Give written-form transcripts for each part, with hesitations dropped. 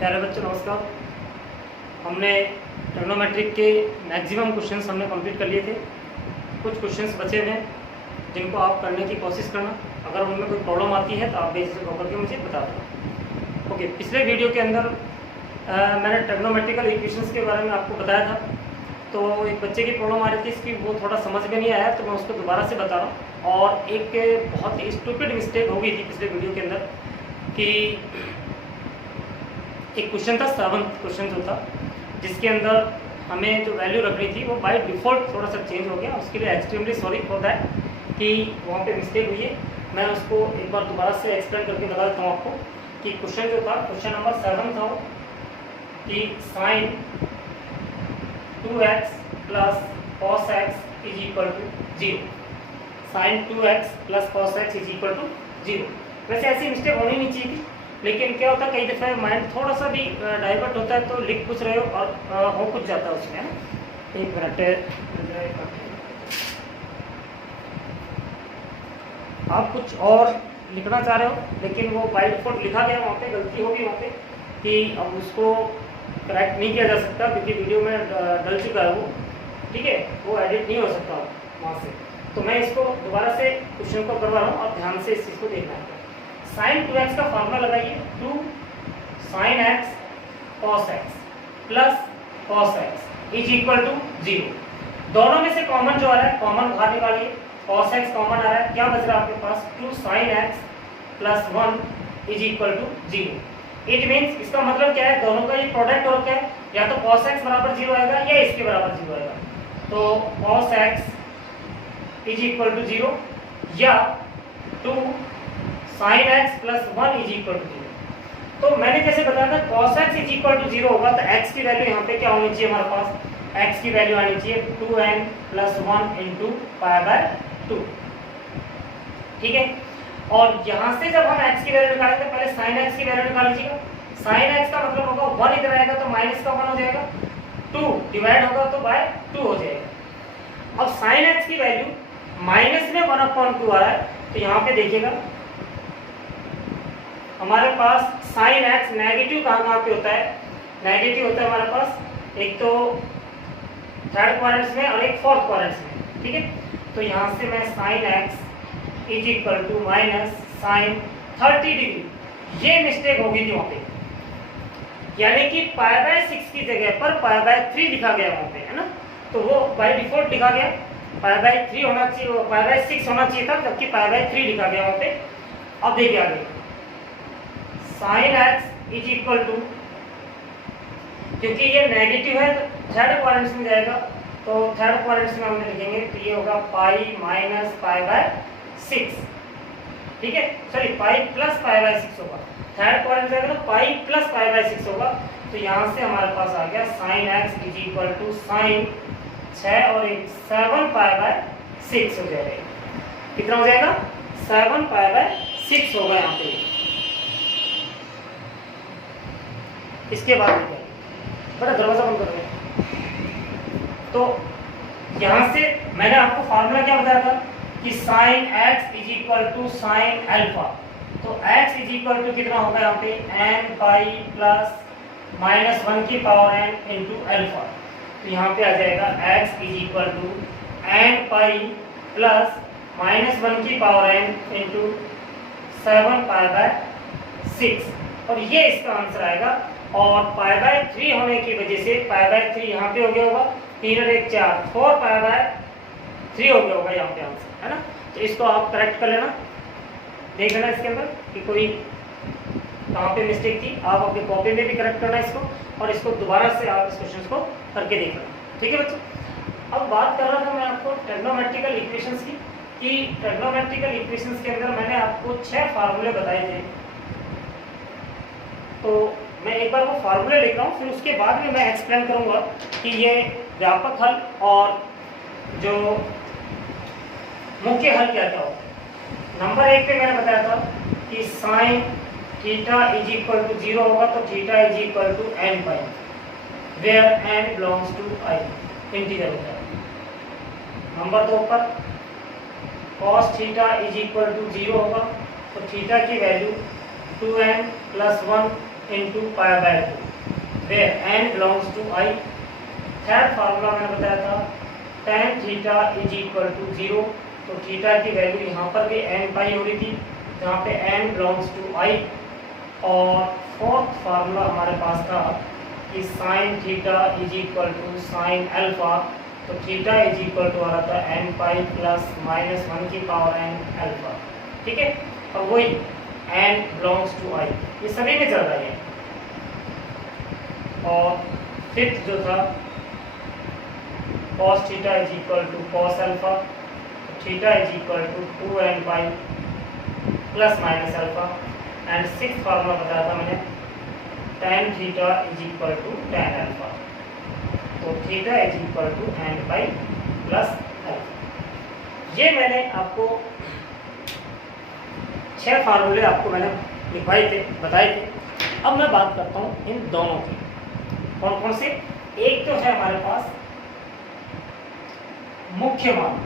प्यारे बच्चों नमस्कार। हमने ट्रिग्नोमेट्रिक के मैक्सिमम क्वेश्चंस हमने कंप्लीट कर लिए थे। कुछ क्वेश्चंस बचे हुए हैं जिनको आप करने की कोशिश करना। अगर उनमें कोई प्रॉब्लम आती है तो आप बेझिझक होकर के मुझे बता देना। ओके, पिछले वीडियो के अंदर मैंने ट्रिग्नोमेट्रिकल इक्वेशंस के बारे में आपको बताया था। तो एक बच्चे की प्रॉब्लम आ रही थी इसकी, वो थोड़ा समझ में नहीं आया तो मैं उसको दोबारा से बता रहा हूँ। और एक बहुत ही स्टूपिड मिस्टेक हो गई थी पिछले वीडियो के अंदर कि एक क्वेश्चन था 7th क्वेश्चन जो था, जिसके अंदर हमें जो वैल्यू रखनी थी वो बाय डिफ़ॉल्ट थोड़ा सा चेंज हो गया। उसके लिए एक्सट्रीमली सॉरी फॉर दैट कि वहाँ पे मिस्टेक हुई है। मैं उसको एक बार दोबारा से एक्सप्लेन करके बता देता हूँ आपको कि क्वेश्चन जो था, क्वेश्चन नंबर 7 था कि sin 2x plus cos x is equal to 0। sin 2x plus cos x is equal to 0। वैसे ऐसी मिस्टेक होनी नहीं चाहिए थी, लेकिन क्या होता है कई दफ़ा माइंड थोड़ा सा भी डाइवर्ट होता है तो लिख कुछ रहे हो और हो कुछ जाता है उसमें, है ना। एक मिनट, आप कुछ और लिखना चाह रहे हो लेकिन वो बाय डिफॉल्ट लिखा गया, वहाँ पे गलती होगी वहाँ पे कि अब उसको करेक्ट नहीं किया जा सकता क्योंकि वीडियो में डल चुका है वो, ठीक है, वो एडिट नहीं हो सकता वहाँ से। तो मैं इसको दोबारा से क्वेश्चन को करवा रहा हूँ और ध्यान से इस चीज़ को देखना है। sin 2x का फॉर्मूला लगाइए, 2 sin x cos x plus cos x is equal to 0। दोनों में से कॉमन जो आ रहा है कॉमन बाहर निकालिए, cos x कॉमन आ रहा है, क्या बच रहा है आपके पास 2 sin x plus 1 is equal to 0। It means इसका मतलब क्या है, दोनों का ये प्रोडक्ट हो रखा है, या तो cos x बराबर 0 आएगा या इसके बराबर 0 आएगा। तो cos x is equal to 0 या 2 sin x plus 1 is equal to 0। तो मैंने जैसे बताया था cos x is equal to 0 होगा तो x की वैल्यू यहाँ पे क्या होनी चाहिए, हमारे पास x की वैल्यू आनी चाहिए 2n plus 1 into pi by 2, ठीक है। और यहाँ से जब हम x की वैल्यू निकालेंगे पहले sin x की वैल्यू निकाल लीजिएगा। sin x का मतलब होगा 1 इधर आएगा तो माइनस का 1 हो जाएगा, 2 डिवाइड होगा तो बाय 2 हो जाएगा। अब sin x की वैल्यू माइनस में 1/2 आ रहा है तो यहाँ पे देखिएगा हमारे पास sin x नेगेटिव कहाँ पे होता है, नेगेटिव होता है हमारे पास एक तो थर्ड क्वाड्रेंट में और एक फोर्थ क्वाड्रेंट में, ठीक है। तो यहाँ से मैं sin x is equal to minus sine 30 degree, ये मिस्टेक होगी थी वहाँ पे, यानी कि पाई बाय 6 की जगह पर पाई बाय 3 लिखा गया वहाँ पे, है ना। तो वो बाय डिफॉल्ट लिखा गया, पाई बाय 3 होना चाहिए, पाई बाय 6 होना चाहिए था, जबकि पाई बाय 3 लिखा गया वहाँ पे। अब देखिए आगे sin x is equal to, क्योंकि ये नेगेटिव है तो थर्ड क्वाड्रेंट में जाएगा, तो थर्ड क्वाड्रेंट में हम लिखेंगे तो ये होगा पाई माइनस पाई बाय 6, ठीक है, sorry pi plus pi by 6 होगा। थर्ड क्वाड्रेंट जाएगा तो पाई प्लस पाई बाय 6 होगा। तो यहाँ से हमारे पास आ गया sin x is equal to sine 6 और 7 पाई बाय 6 हो जाएगा। कितना हो जाएगा, 7 पाई बाय 6 होगा यहाँ पे। इसके बाद बड़ा दरवाजा बंद कर दो। तो यहाँ से मैंने आपको फार्मूला क्या बताया था कि sin x is equal to sine alpha. तो x इज इक्वल टू कितना होगा यहाँ पे n पाई प्लस माइनस 1 की पावर n इंटू अल्फा। तो यहाँ पे आ जाएगा x is equal to n pi plus minus 1 की power n into 7 pi by 6, और ये इसका आंसर आएगा। और पाई बाय 3 होने की वजह से पाई बाय 3 यहाँ पे हो गया होगा, 3 और 1 4, 4 पाई बाय 3 हो गया होगा यहाँ पे आंसर, है ना। तो इसको आप करेक्ट कर लेना, देख लेना इसके अंदर कि कोई कहाँ पे मिस्टेक थी। आप अपनी कॉपी में भी करेक्ट करना इसको, और इसको दोबारा से आप इस क्वेश्चन को करके देख लेना, ठीक है बच्चों। अब बात कर रहा था मैं आपको ट्रिग्नोमेट्रिकल इक्वेशंस की, कि ट्रिग्नोमेट्रिकल इक्वेशंस के अंदर मैंने आपको 6 फार्मूले बताए थे। तो मैं एक बार वो फार्मूले लिख रहा हूँ, फिर उसके बाद में मैं एक्सप्लेन करूँगा कि ये व्यापक हल और जो मुख्य हल क्या क्या होगा। नंबर 1 पे मैंने बताया था कि sine theta is equal to 0 होगा तो theta is equal to n pi, where n belongs to i, integer होता है। नंबर 2 पर cos theta is equal to 0 होगा तो थीटा की value 2n plus 1 into pi by 2 where n belongs to I। Third formula मैंने बताया था tan theta is equal to 0, तो थीटा की वैल्यू यहाँ पर भी n पाई हो रही थी, जहाँ पे n बिलोंग्स टू I। और फोर्थ फार्मूला हमारे पास था कि sine theta is equal to sine alpha, तो थीटा इज इक्वल टू आ रहा था n पाई प्लस माइनस 1 की पावर n अल्फा। ठीक है, और वही n बिलोंग्स टू I, ये सभी में चल रहा है। और फिफ्थ जो था cos theta is equal to cos alpha, theta is equal to 2n pi plus minus alpha. And sixth formula बताया था मैंने tan theta is equal to tan alpha, तो theta is equal to n pi plus alpha. ये मैंने आपको 6 फार्मूले आपको मैंने लिखवाए थे, बताए थे। अब मैं बात करता हूँ इन दोनों की, कौन कौन से। एक तो है हमारे पास मुख्य मान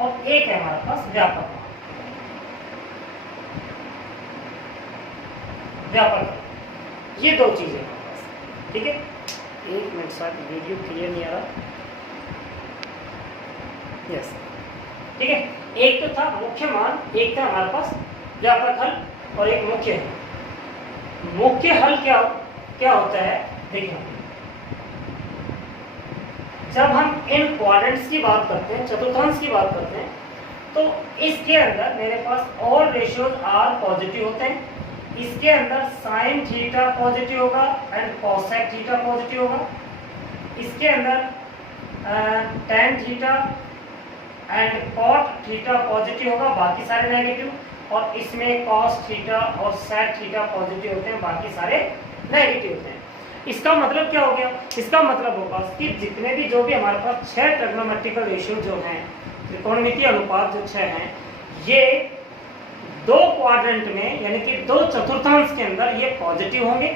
और एक है हमारे पास व्यापक मान। व्यापक, ये दो चीजें हमारे पास। ठीक है, एक मिनट, साथ वीडियो क्लियर नहीं आ रहा। यस, ठीक है, एक तो था मुख्य मान, एक था हमारे पास व्यापक हल और एक मुख्य हल। मुख्य हल क्या होता है, देखिए जब हम इन क्वाड्रेंट्स की बात करते हैं, चतुर्थांश की बात करते हैं, तो इसके अंदर मेरे पास ऑल रेशियोज आर पॉजिटिव होते हैं। इसके अंदर साइन थीटा पॉजिटिव होगा एंड कोसेक थीटा पॉजिटिव होगा। इसके अंदर tan theta and cot theta positive होगा, बाकी सारे नेगेटिव। और इसमें कॉस थीटा और सेक थीटा पॉजिटिव होते हैं, बाकी सारे नेगेटिव होते हैं। इसका मतलब क्या हो गया, इसका मतलब होगा कि जितने भी जो भी हमारे पास 6 ट्रिग्नोमेट्रिकल रेशियो जो हैं, त्रिकोणमितीय अनुपात जो 6 हैं, ये 2 क्वाड्रेंट में यानी कि 2 चतुर्थांश के अंदर ये पॉजिटिव होंगे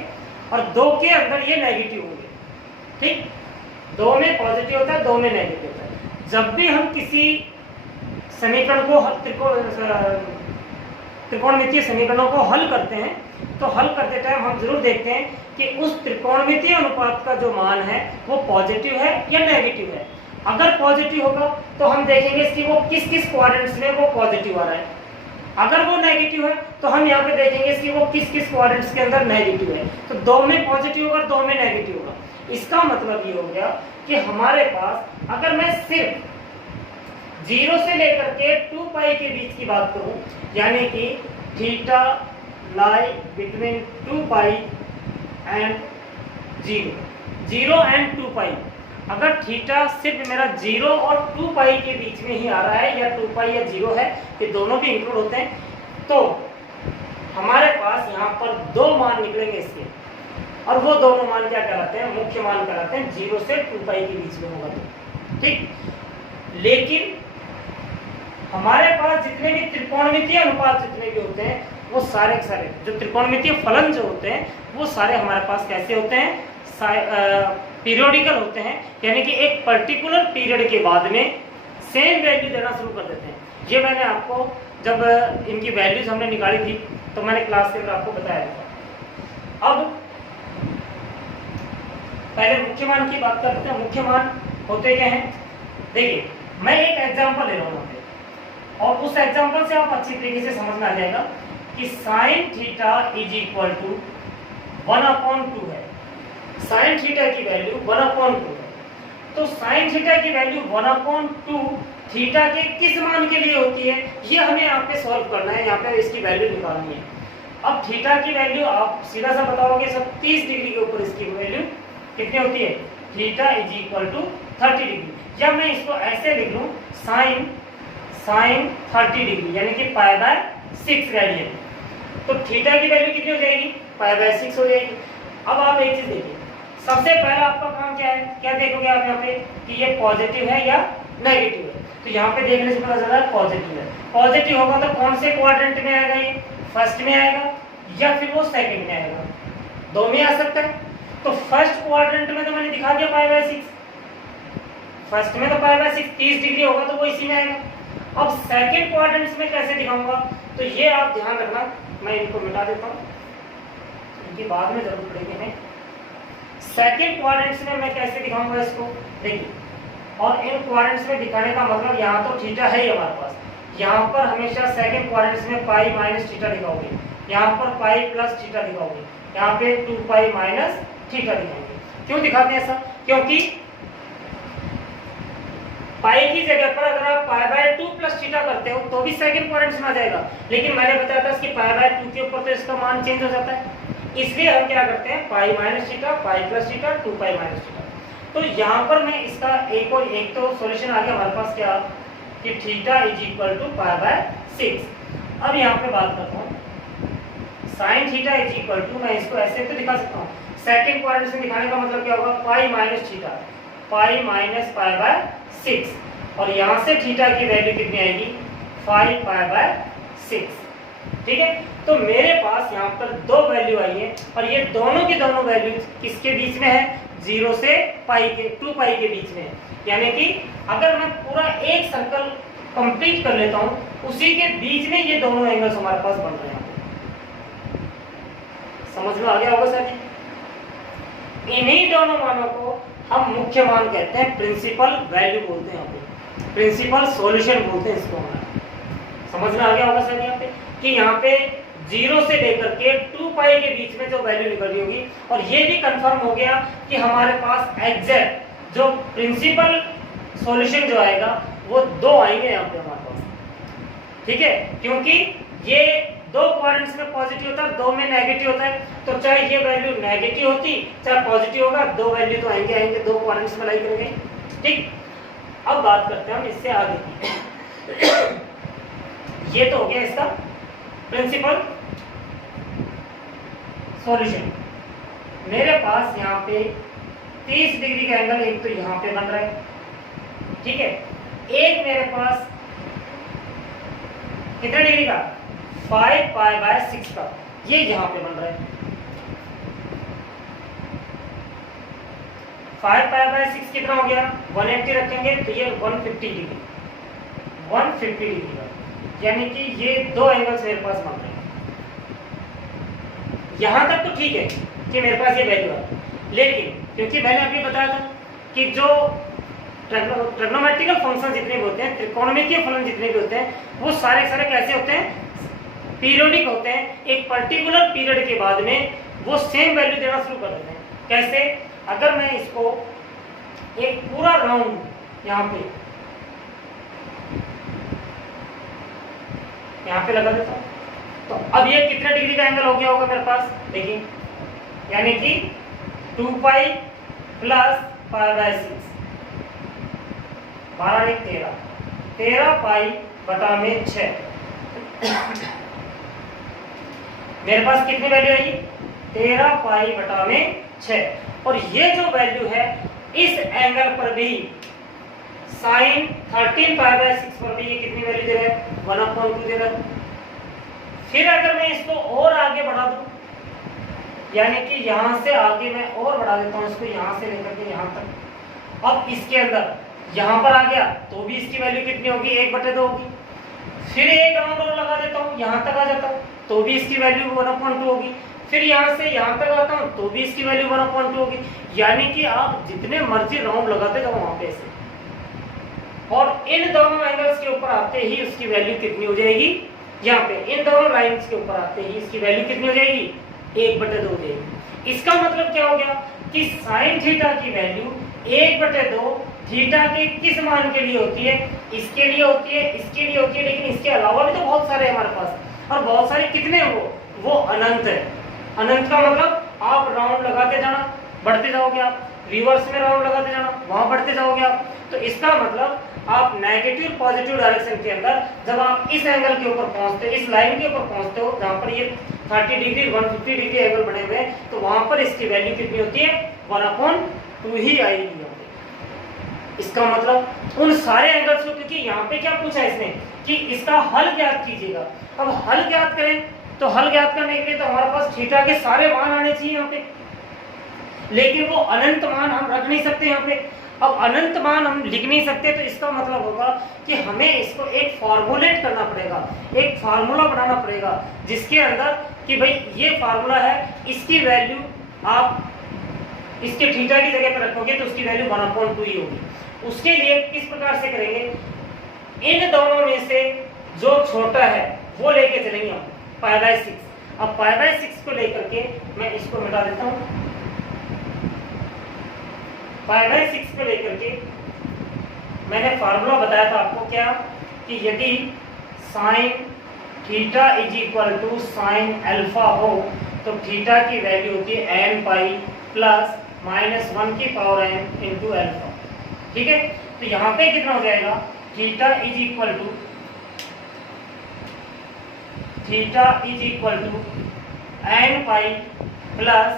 और 2 के अंदर ये नेगेटिव होंगे। ठीक, 2 में पॉजिटिव होता है, 2 में नेगेटिव होता है। जब भी हम किसी समीकरण को त्रिकोणमितीय समीकरणों को हल करते हैं, तो हल करते टाइम हम जरूर देखते हैं कि उस त्रिकोणमितीय अनुपात का जो मान है वो पॉजिटिव है या नेगेटिव है। अगर पॉजिटिव होगा तो हम देखेंगे कि वो किस किस क्वाड्रेंट्स में वो पॉजिटिव आ रहा है। अगर वो नेगेटिव है तो हम यहाँ पे देखेंगे कि वो किस किस क्वाड्रेंट्स के अंदर नेगेटिव है। तो 2 में पॉजिटिव होगा, 2 में नेगेटिव होगा। इसका मतलब ये हो गया कि हमारे पास अगर मैं सिर्फ 0 से लेकर के 2 पाई के बीच की बात करूं, यानी कि theta lie between 2 pi and 0 and 2 पाई। अगर थीटा सिर्फ मेरा 0 और 2 पाई के बीच में ही आ रहा है, या 2 पाई या 0 है, ये दोनों भी इंक्लूड होते हैं, तो हमारे पास यहाँ पर 2 मान निकलेंगे इसके। और वो दोनों मान क्या कहलाते हैं, मुख्य मान कहलाते हैं। 0 से 2 पाई के बीच में होगा तो ठीक। लेकिन हमारे पास जितने भी त्रिकोणमितीय अनुपात जितने भी होते हैं, वो सारे के सारे जो त्रिकोणमितीय फलन जो होते हैं, वो सारे हमारे पास कैसे होते हैं, पीरियोडिकल होते हैं। यानी कि एक पर्टिकुलर पीरियड के बाद में सेम वैल्यू देना शुरू कर देते हैं। ये मैंने आपको जब इनकी वैल्यूज हमने निकाली थी तो मैंने क्लास के अंदर आपको बताया था। अब पहले मुख्य मान की बात करते हैं। मुख्य मान होते क्या हैं, देखिए मैं एक एग्जांपल ले रहा हूँ और उस एग्जांपल से आप अच्छी तरीके से समझ में आ जाएगा कि sine theta is equal to 1/2 है। साइन थीटा की वैल्यू 1/2 है। तो साइन थीटा की वैल्यू 1/2 थीटा के किस मान के लिए होती है, ये हमें यहाँ पे सॉल्व करना है, यहाँ पे इसकी वैल्यू निकालनी है। अब थीटा की वैल्यू आप सीधा सा बताओगे, सब 30 डिग्री के ऊपर इसकी वैल्यू कितनी होती है, theta is equal to 30 degree. या मैं इसको ऐसे लिख लूँ, साइन 30 डिग्री यानी कि π/6 रेडियन। तो थीटा की वैल्यू कितनी हो जाएगी, π/6 हो जाएगी। अब आप एक चीज देखिए, सबसे पहला आपका काम क्या है, क्या देखोगे आप यहाँ पे कि ये पॉजिटिव है या नेगेटिव है। तो यहाँ पे देखने से पता चला पॉजिटिव है। पॉजिटिव होगा तो कौन से क्वाड्रेंट में आएगा, ये फर्स्ट में आएगा या फिर वो सेकंड में आएगा, 2 में आ सकता है। तो फर्स्ट क्वाड्रेंट में तो मैंने दिखा दिया π/6, फर्स्ट में तो π/6 30 डिग्री होगा तो वो इसी में आएगा। अब सेकंड क्वाड्रेंट्स में कैसे दिखाऊंगा, तो ये आप ध्यान रखना, मैं इनको मिटा देता हूँ, इनकी बाद में जरूर पड़ेगी हमें। सेकंड क्वाड्रेंट्स में मैं कैसे दिखाऊंगा इसको, देखिए, और इन क्वाड्रेंट्स में दिखाने का मतलब यहाँ तो थीटा है ही हमारे पास, यहाँ पर हमेशा सेकंड क्वाड्रेंट्स में पाई माइनस थीटा दिखाओगे, यहाँ पर पाई प्लस थीटा दिखाओगे, यहाँ पे 2 पाई माइनस थीटा दिखाएंगे। क्यों दिखाते हैं ऐसा, क्योंकि पाई की जगह पर अगर आप पाई बाय 2 प्लस थीटा करते हो तो भी सेकंड क्वाड्रेंट्स में आ जाएगा, लेकिन मैंने बताया था कि पाई बाय 2 के ऊपर तो इसका मान चेंज हो जाता है, इसलिए हम क्या करते हैं pi minus theta, pi plus theta, 2 pi minus theta. तो यहाँ पर मैं इसका एक और एक तो सॉल्यूशन आ गया हमारे पास क्या, कि theta is equal to pi by 6। अब यहाँ पे बात करता हूँ, sine theta is equal to, मैं इसको ऐसे तो दिखा सकता हूँ, सेकंड क्वाड्रेंट से दिखाने का मतलब क्या होगा, pi minus theta, pi minus pi by 6, और यहाँ से थीटा की वैल्यू कितनी आएगी, 5 पाई बाय 6। ठीक है, तो मेरे पास यहाँ पर दो वैल्यू आई है, और ये दोनों की दोनों वैल्यू किसके बीच में है, 0 से पाई के 2 पाई के बीच में है। यानी कि अगर मैं पूरा एक सर्कल कंप्लीट कर लेता हूँ, उसी के बीच में ये दोनों एंगल्स हमारे पास बन रहे हैं। समझ में आ गया होगा सर जी। इन्हीं दोनों मानों को हम मुख्य मान कहते हैं, प्रिंसिपल वैल्यू बोलते हैं, यहाँ पे प्रिंसिपल सॉल्यूशन बोलते हैं इसको। समझ में आ गया होगा सर यहाँ पे, कि यहाँ पे 0 से लेकर के 2 पाई के बीच में जो वैल्यू निकल रही होगी, और ये भी कंफर्म हो गया कि हमारे पास एग्जैक्ट जो प्रिंसिपल सॉल्यूशन जो आएगा वो 2 आएंगे यहाँ पे हमारे पास। ठीक है, क्योंकि ये 2 क्वाड्रेंट्स में पॉजिटिव होता है, 2 में नेगेटिव होता है, तो चाहे ये वैल्यू नेगेटिव होती चाहे पॉजिटिव होगा, 2 वैल्यू तो आएंगे 2 क्वाड्रेंट्स में लाई करेंगे। ठीक, अब बात करते हैं हम इससे आगे की। ये तो हो गया इसका प्रिंसिपल सॉल्यूशन। मेरे पास यहाँ पे 30 डिग्री का एंगल एक तो यहाँ पे बन रहा है, ठीक है, एक मेरे पास कितने डिग्री का, 5 पाई बाय 6 का, ये यहाँ पे बन रहा है। 5 पाई बाय 6 कितना हो गया, 180 रखेंगे तो ये 150 डिग्री, 150 डिग्री का, यानी कि ये 2 एंगल्स मेरे पास बन रहे हैं। यहां तक तो ठीक है कि मेरे पास ये वैल्यू है, लेकिन क्योंकि मैंने अभी बताया था कि जो ट्रिग्नोमेट्रिकल फंक्शन जितने भी होते हैं, त्रिकोणमितीय फलन जितने भी होते हैं, वो सारे कैसे होते हैं, पीरियोडिक होते हैं। एक पर्टिकुलर पीरियड के बाद में वो सेम वैल्यू देना शुरू कर देते हैं। कैसे, अगर मैं इसको एक पूरा राउंड यहाँ पे लगा देता हूँ, तो अब ये कितने डिग्री का एंगल हो गया होगा मेरे पास, देखिए, यानी कि 2 पाई प्लस पाई बाय 6, 12 13, 13 पाई बटा में 6। मेरे पास कितनी वैल्यू आई, 13 पाई बटा में 6, और ये जो वैल्यू है इस एंगल पर भी साइन 13 पाई बाय 6 पर भी ये कितनी वैल्यू दे रहा है, 1/2 दे रहा है। फिर अगर मैं इसको और आगे बढ़ा दूं, यानी कि यहां से आगे मैं और बढ़ा देता हूं इसको, यहां से लेकर के यहां तक, अब इसके अंदर यहां पर आ गया तो भी इसकी वैल्यू कितनी होगी, 1/2 होगी। फिर एक राउंड और लगा देता हूं, यहां तक आ जाता हूं तो भी इसकी वैल्यू 1/2 होगी। फिर यहां से यहां तक आता हूं तो भी इसकी वैल्यू 1/2 होगी। यानी कि आप जितने मर्जी राउंड लगाते जाओ वहां पे से, और इन दोनों एंगल्स के ऊपर आते ही उसकी वैल्यू कितनी हो जाएगी, यहाँ पे इन दोनों लाइंस के ऊपर आते ही इसकी वैल्यू कितनी हो जाएगी, 1/2 हो जाएगी। इसका मतलब क्या हो गया कि साइन थीटा की वैल्यू 1/2 थीटा के किस मान के लिए होती है, इसके लिए होती है, इसके लिए होती है, लेकिन इसके अलावा भी तो बहुत सारे हमारे पास, और बहुत सारे कितने वो अनंत है। अनंत का मतलब आप राउंड लगाते जाना, बढ़ते जाओगे, आप रिवर्स में राउंड लगाते जाना, वहां बढ़ते जाओगे आप। तो इसका मतलब आप नेगेटिव पॉजिटिव डायरेक्शन के अंदर जब आप इस एंगल के ऊपर पहुंचते हो, इस लाइन के ऊपर पहुंचते हो जहां पर ये 30 डिग्री 150 डिग्री एंगल बने हुए हैं, तो वहां पर इसकी वैल्यू कितनी होती है, 1/2 ही आएगी। इसका मतलब उन सारे एंगल्स को, क्योंकि यहाँ पे क्या पूछा है इसने कि इसका हल ज्ञात कीजिएगा। अब हल ज्ञात करें तो हल ज्ञात करने के लिए तो हमारे पास थीटा के सारे मान आने चाहिए यहाँ पे, लेकिन वो अनंत मान हम रख नहीं सकते यहाँ पे। अब अनंत मान हम लिख नहीं सकते, तो इसका मतलब होगा कि हमें इसको एक फॉर्मुलेट करना पड़ेगा, एक फार्मूला बनाना पड़ेगा जिसके अंदर कि भाई ये फार्मूला है, इसकी वैल्यू आप इसके थीटा की जगह पर रखोगे तो उसकी वैल्यू 1/2 ही होगी। उसके लिए किस प्रकार से करेंगे, इन दोनों में से जो छोटा है वो लेके चलेंगे हम π/6। अब π/6 को लेकर के मैं इसको मिटा देता हूं। π/6 को लेकर के मैंने फार्मूला बताया था आपको क्या, कि यदि sine theta is equal to sine alpha हो तो थीटा की वैल्यू होती है n पाई प्लस -1 की पावर n इंटू अल्फा। ठीक है, तो यहाँ पे कितना हो जाएगा, theta is equal to n pi plus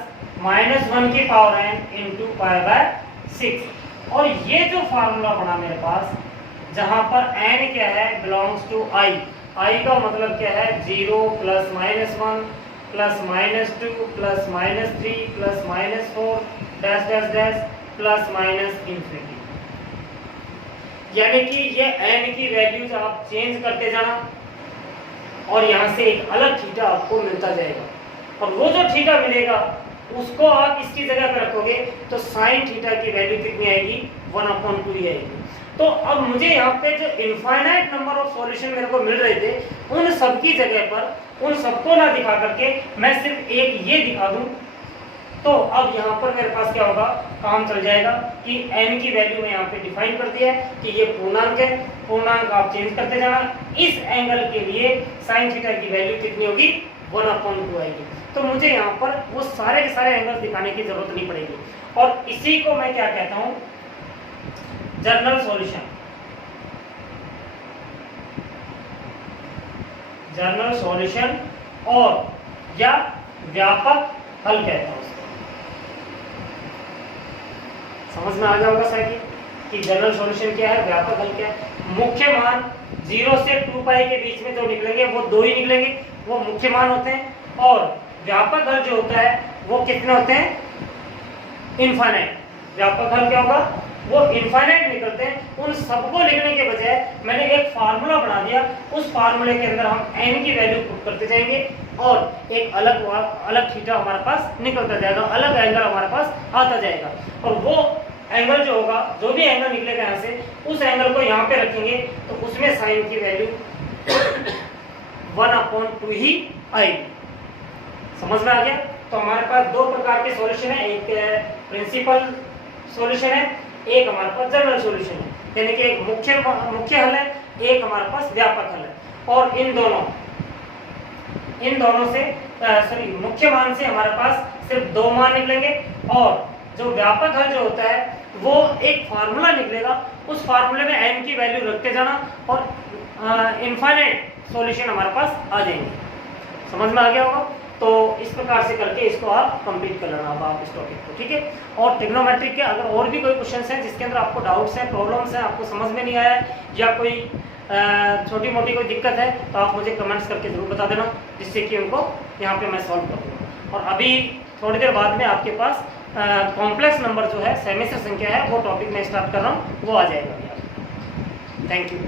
-1 की पावर n इंटू π/6। और ये जो फार्मूला बना मेरे पास, जहां पर n क्या है, बिलोंग्स टू i, i का मतलब क्या है, 0 plus -1 plus -2 plus -3 plus -4 dash dash dash plus minus infinity. यानी कि ये n की वैल्यूज आप चेंज करते जाना और यहाँ से एक अलग थीटा आपको मिलता जाएगा, और वो जो थीटा मिलेगा उसको आप इसकी जगह पर रखोगे तो साइन थीटा की वैल्यू कितनी आएगी, 1/2 ही आएगी। तो अब मुझे यहाँ पे जो इनफाइनाइट नंबर ऑफ सॉल्यूशन मेरे को मिल रहे थे, उन सब की जगह पर उन सबको ना दिखा करके मैं सिर्फ एक ये दिखा दूं, तो अब यहाँ पर मेरे पास क्या होगा, काम चल जाएगा कि n की वैल्यू में यहाँ पे डिफाइन कर दिया है कि ये पूर्णांक है, पूर्णांक आप चेंज करते जाना। इस एंगल के लिए साइन थीटा की वैल्यू कितनी होगी, 1/2 आएगी। तो मुझे यहाँ पर वो सारे के सारे एंगल दिखाने की जरूरत नहीं पड़ेगी, और इसी को मैं क्या कहता हूँ, जनरल सॉल्यूशन। जनरल सॉल्यूशन और या व्यापक हल कहता हूँ। समझ में आ गया होगा शायद कि जनरल सॉल्यूशन क्या है, व्यापक हल क्या है। मुख्य मान 0 से 2 पाई के बीच में जो निकलेंगे वो 2 ही निकलेंगे, वो मुख्य मान होते हैं। और व्यापक हल जो होता है वो कितने होते हैं, इनफाइनाइट। व्यापक हल क्या होगा, वो इनफाइनाइट निकलते हैं। उन सबको लिखने के बजाय मैंने एक फार्मूला बना दिया, उस फार्मूले के अंदर हम n की वैल्यू पुट करते जाएंगे और एक अलग थीटा हमारे पास निकलता जाएगा, अलग एंगल हमारे पास आता जाएगा। और वो एंगल जो होगा, जो भी एंगल निकलेगा यहाँ से, उस एंगल को यहाँ पे रखेंगे तो उसमें साइन की वैल्यू 1/2 ही आएगी। समझ में आ गया। तो हमारे पास दो प्रकार के सॉल्यूशन है, एक प्रिंसिपल सॉल्यूशन है, एक हमारे पास जनरल सॉल्यूशन है, यानी कि एक मुख्य हल है, एक हमारे पास व्यापक हल है। और इन दोनों से मुख्य मान से हमारे पास सिर्फ 2 मान निकलेंगे, और जो व्यापक हल जो होता है वो एक फार्मूला निकलेगा, उस फार्मूले में n की वैल्यू रखते जाना और इनफाइनाइट सॉल्यूशन हमारे पास आ जाएंगे। समझ में आ गया होगा। तो इस प्रकार से करके इसको आप कंप्लीट कर लेना होगा आप इस टॉपिक को, ठीक है। और ट्रिग्नोमेट्रिक के अगर और भी कोई क्वेश्चंस हैं जिसके अंदर आपको डाउट्स हैं, प्रॉब्लम्स हैं, आपको समझ में नहीं आया है या कोई छोटी मोटी कोई दिक्कत है, तो आप मुझे कमेंट्स करके जरूर बता देना, जिससे कि उनको यहाँ पे मैं सॉल्व कर दूँगा। और अभी थोड़ी देर बाद में आपके पास कॉम्प्लेक्स नंबर जो है, सेमेस्टर संख्या है, वो टॉपिक मैं स्टार्ट कर रहा हूँ, वो आ जाएगा। Thank you.